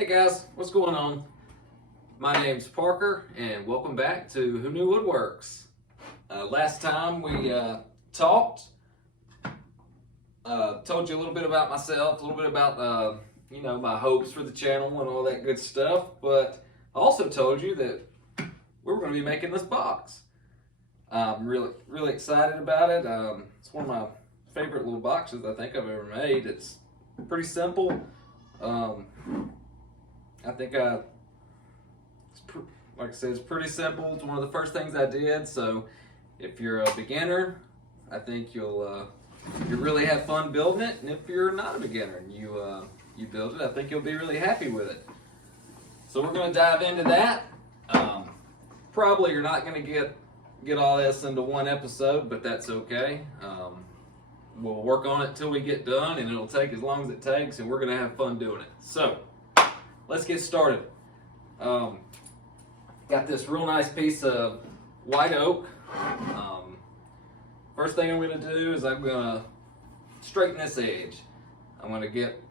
Hey guys, what's going on? My name's Parker and welcome back to Who Knew Woodworks. Last time we talked, told you a little bit about myself, a little bit about my hopes for the channel and all that good stuff, but I also told you that we were going to be making this box. I'm really excited about it. It's one of my favorite little boxes I think I've ever made. It's pretty simple. I think like I said, it's pretty simple. It's one of the first things I did. So if you're a beginner, I think you really have fun building it. And if you're not a beginner and you build it, I think you'll be really happy with it. So we're going to dive into that. Probably you're not going to get all this into one episode, but that's okay. We'll work on it till we get done, and it'll take as long as it takes, and we're going to have fun doing it. So let's get started. Got this real nice piece of white oak. First thing I'm going to do is I'm going to straighten this edge. I'm going to get,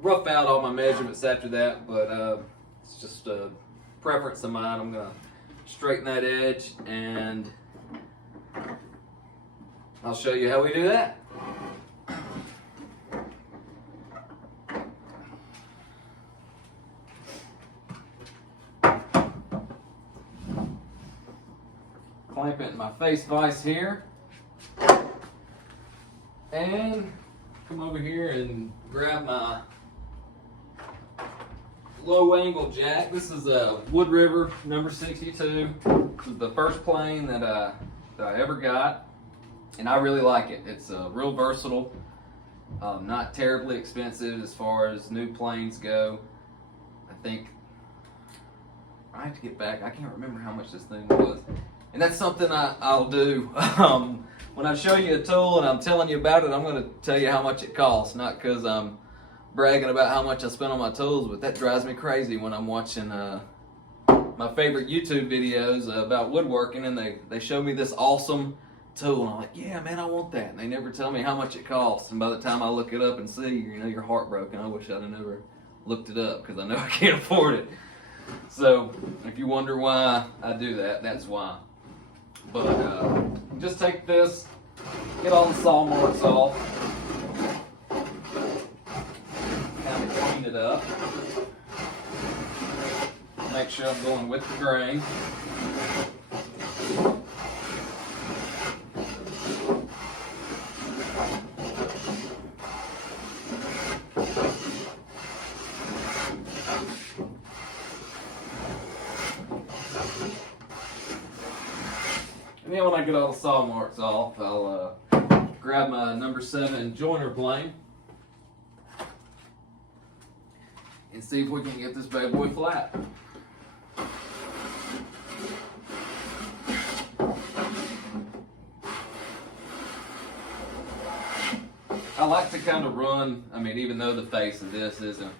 rough out all my measurements after that, but it's just a preference of mine. I'm going to straighten that edge, and I'll show you how we do that. Clamp it in my face vise here, and come over here and grab my low angle jack. This is a Wood River number 62. This is the first plane that I ever got, and I really like it. It's real versatile, not terribly expensive as far as new planes go. I think I have to get back. I can't remember how much this thing was. And that's something I'll do. When I show you a tool and I'm telling you about it, I'm going to tell you how much it costs. Not because I'm bragging about how much I spend on my tools, but that drives me crazy when I'm watching my favorite YouTube videos about woodworking, and they show me this awesome tool. And I'm like, yeah, man, I want that. And they never tell me how much it costs. And by the time I look it up and see, you're heartbroken. I wish I'd have never looked it up because I know I can't afford it. So if you wonder why I do that, that's why. But just take this, get all the saw marks off, kind of clean it up, make sure I'm going with the grain. And then when I get all the saw marks off, I'll grab my number 7 joiner plane and see if we can get this bad boy flat. I like to kind of run, even though the face of this isn't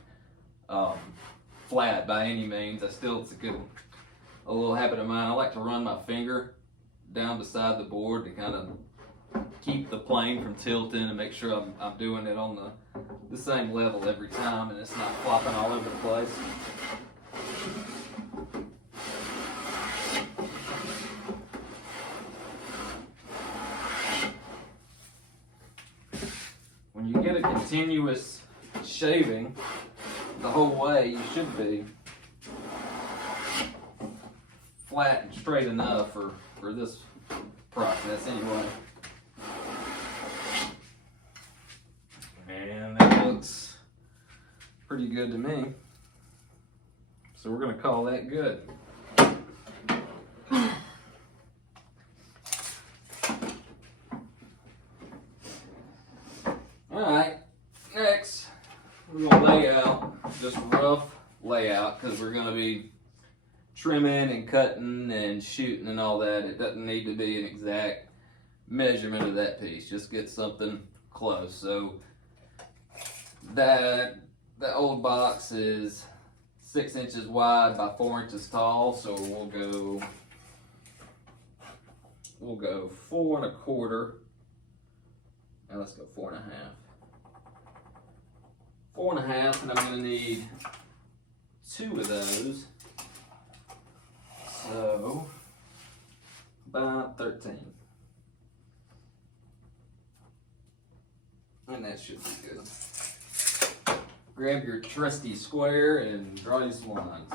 flat by any means, it's a little habit of mine. I like to run my finger down beside the board to kind of keep the plane from tilting and make sure I'm doing it on the same level every time and it's not flopping all over the place. When you get a continuous shaving the whole way, you should be flat and straight enough for this process anyway. And that looks pretty good to me. So we're going to call that good. Alright, next we're going to lay out just rough layout because we're going to be trimming and cutting and shooting and all that. It doesn't need to be an exact measurement of that piece. Just get something close. So that old box is 6 inches wide by 4 inches tall. So we'll go 4 1/4. Now let's go 4 1/2. 4 1/2, and I'm going to need 2 of those. So, about 13. And that should be good. Grab your trusty square and draw you some lines.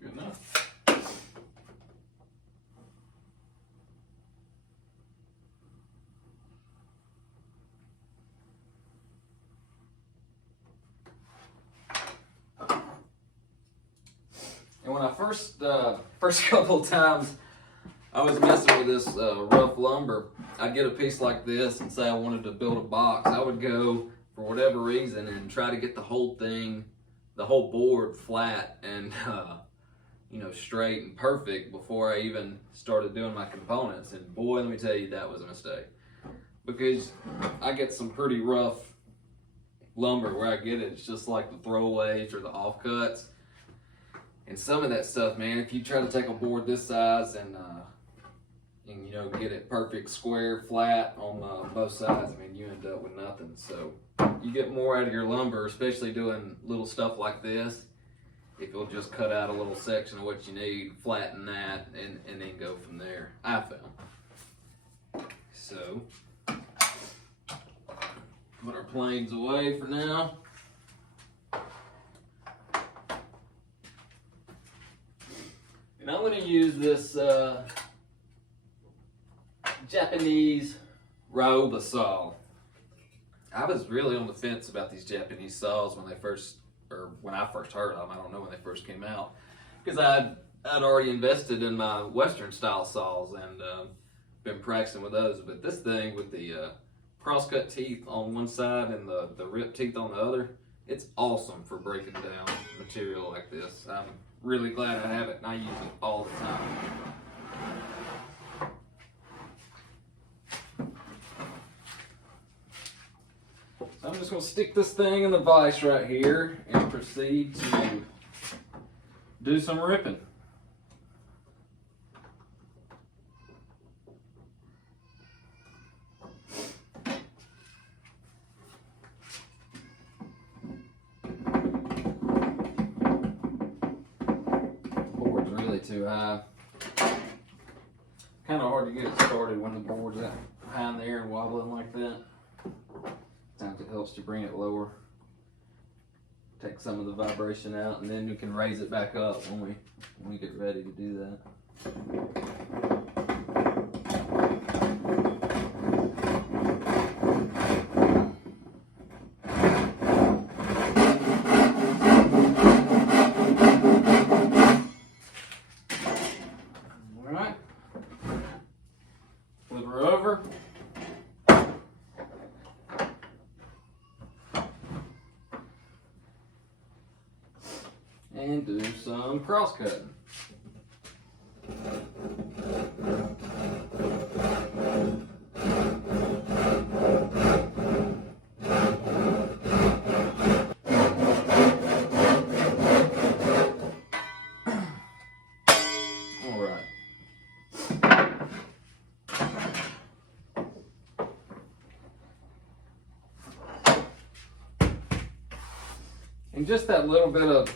Good enough. And when I first couple of times I was messing with this rough lumber, I'd get a piece like this and say I wanted to build a box. I would go, for whatever reason, and try to get the whole thing, the whole board flat and straight and perfect before I even started doing my components. And boy, let me tell you, that was a mistake, because I get some pretty rough lumber where I get it. It's just like the throwaways or the offcuts. And some of that stuff, man, if you try to take a board this size and get it perfect, square, flat on both sides, I mean, you end up with nothing. So you get more out of your lumber, especially doing little stuff like this. If you'll just cut out a little section of what you need, flatten that, and then go from there, I found. So, put our planes away for now. And I'm going to use this Japanese Ryobi saw. I was really on the fence about these Japanese saws when I first heard them. I don't know when they first came out, because I'd already invested in my Western style saws and been practicing with those. But this thing with the crosscut teeth on one side and the rip teeth on the other, it's awesome for breaking down material like this. I'm really glad I have it, and I use it all the time. So I'm just going to stick this thing in the vise right here and proceed to do some ripping. Board's really too high. Kind of hard to get it started when the board's that high in the air and wobbling like that. Sometimes it helps to bring it lower, take some of the vibration out, and then you can raise it back up when we get ready to do that. All right, flip her over. And do some cross cutting. All right. And just that little bit of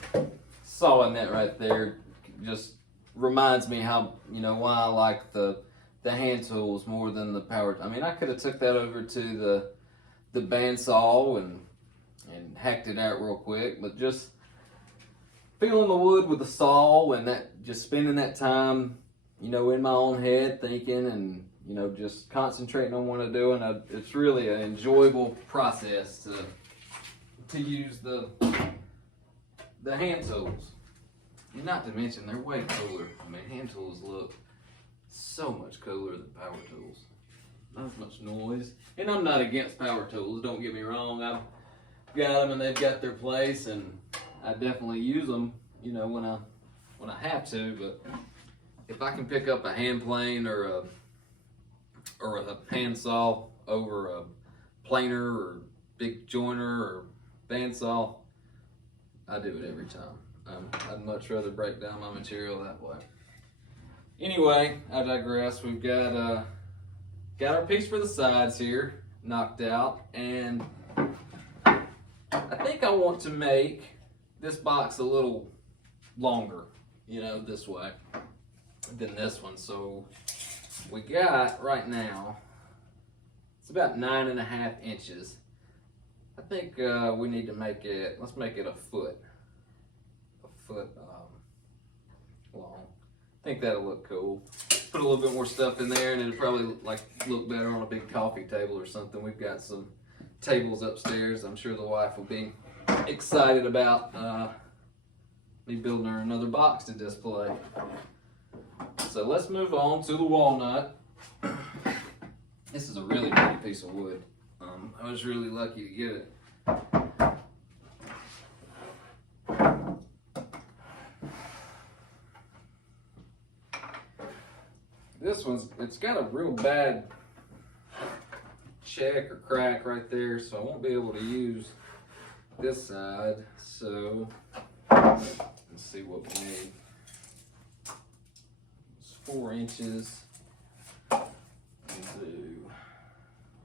sawing that right there just reminds me how, why I like the hand tools more than the power. I mean, I could have took that over to the bandsaw and hacked it out real quick, but just feeling the wood with the saw and that, just spending that time, in my own head thinking and, just concentrating on what I'm doing, it's really an enjoyable process to use the hand tools. And not to mention, they're way cooler. I mean, hand tools look so much cooler than power tools. Not as much noise. And I'm not against power tools, don't get me wrong. I've got them and they've got their place, and I definitely use them, when I have to. But if I can pick up a hand plane or or a handsaw over a planer or big joiner or bandsaw, I do it every time. I'd much rather break down my material that way. Anyway, I digress. We've got our piece for the sides here knocked out, and I think I want to make this box a little longer, you know, this way than this one. So we got right now, it's about 9.5 inches. I think we need to make it, let's make it a foot long. I think that'll look cool. Put a little bit more stuff in there and it'll probably look better on a big coffee table or something. We've got some tables upstairs. I'm sure the wife will be excited about me building her another box to display. So let's move on to the walnut. This is a really pretty piece of wood. I was really lucky to get it. This one's, it's got a real bad check or crack right there, so I won't be able to use this side. So let's see what we need. It's 4 inches.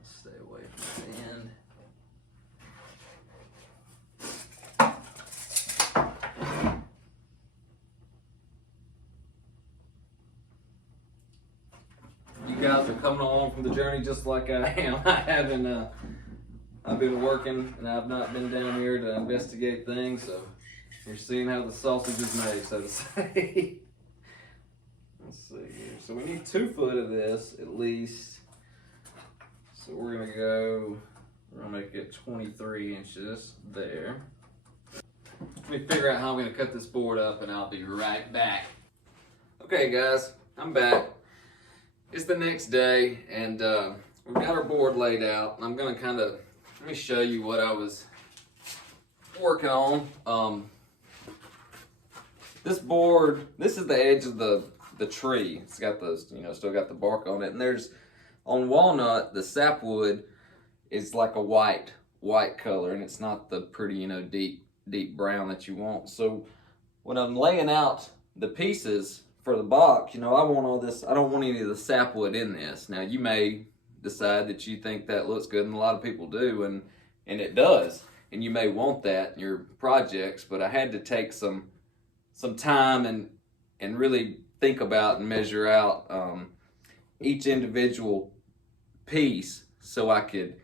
Stay away from the end. You guys are coming along from the journey just like I am. I've been working and I've not been down here to investigate things, so you're seeing how the sausage is made, so to say. Let's see here. So we need 2 foot of this at least. So we're gonna make it 23 inches there. Let me figure out how I'm gonna cut this board up and I'll be right back. Okay guys, I'm back. It's the next day and we've got our board laid out. I'm gonna let me show you what I was working on. This board, this is the edge of the tree. It's got those, you know, still got the bark on it. And there's, on walnut, the sapwood is like a white color, and it's not the pretty, you know, deep brown that you want. So when I'm laying out the pieces for the box, you know, I want all this, I don't want any of the sapwood in this. Now you may decide that you think that looks good, and a lot of people do, and it does. And you may want that in your projects, but I had to take some time and really think about and measure out each individual piece so I could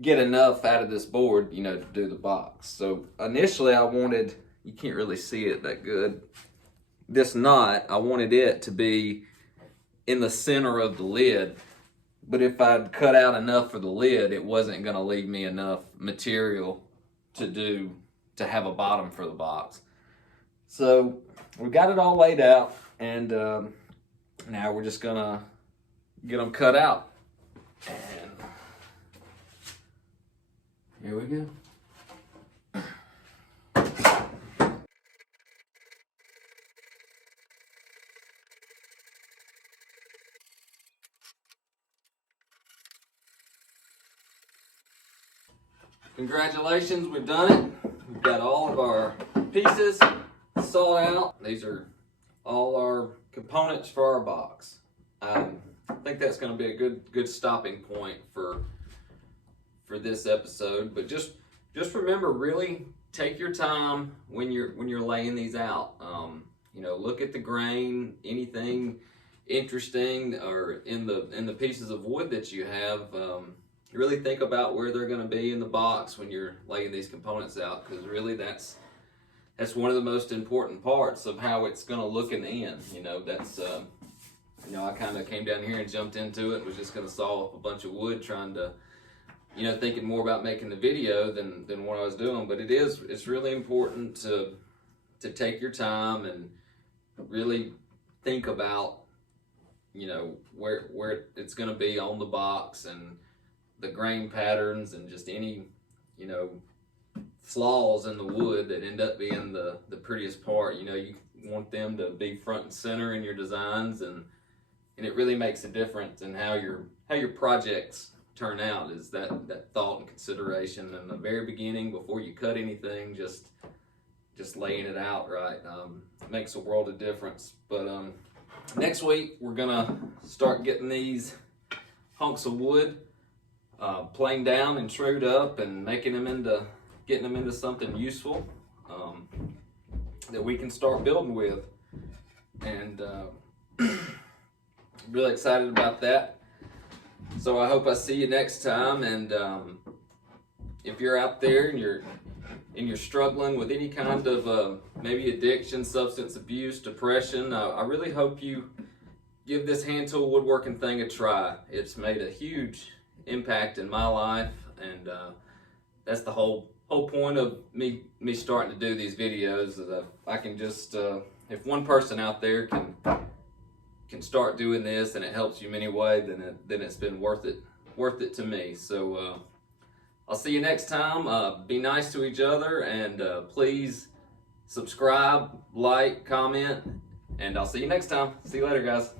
get enough out of this board, you know, to do the box. So initially I wanted, you can't really see it that good, this knot, I wanted it to be in the center of the lid, but if I'd cut out enough for the lid, it wasn't gonna leave me enough material to have a bottom for the box. So we got it all laid out, and now we're just gonna get them cut out. And here we go. Congratulations, we've done it. We've got all of our pieces sawed out. These are all our components for our box. I think that's going to be a good stopping point for this episode. But just remember, really take your time when you're laying these out. You know, look at the grain, anything interesting or in the pieces of wood that you have. Really think about where they're going to be in the box when you're laying these components out, because really that's one of the most important parts of how it's going to look in the end. You know, that's you know, I kind of came down here and jumped into it, was just going to saw up a bunch of wood, trying to, you know, thinking more about making the video than what I was doing. But it's really important to take your time and really think about, you know, where it's going to be on the box, and the grain patterns, and just any, you know, flaws in the wood that end up being the prettiest part. You know, you want them to be front and center in your designs, and it really makes a difference in how your projects turn out is that thought and consideration in the very beginning before you cut anything, just laying it out right. Makes a world of difference. But next week we're gonna start getting these hunks of wood planed down and trued up and getting them into something useful that we can start building with. And really excited about that. So I hope I see you next time. And if you're out there and you're struggling with any kind of maybe addiction, substance abuse, depression, I really hope you give this hand tool woodworking thing a try. It's made a huge impact in my life, and that's the whole point of me starting to do these videos, is that I can just if one person out there can start doing this and it helps you in any way, then it's been worth it to me. So I'll see you next time. Be nice to each other, and please subscribe, like, comment, and I'll see you next time. See you later, guys.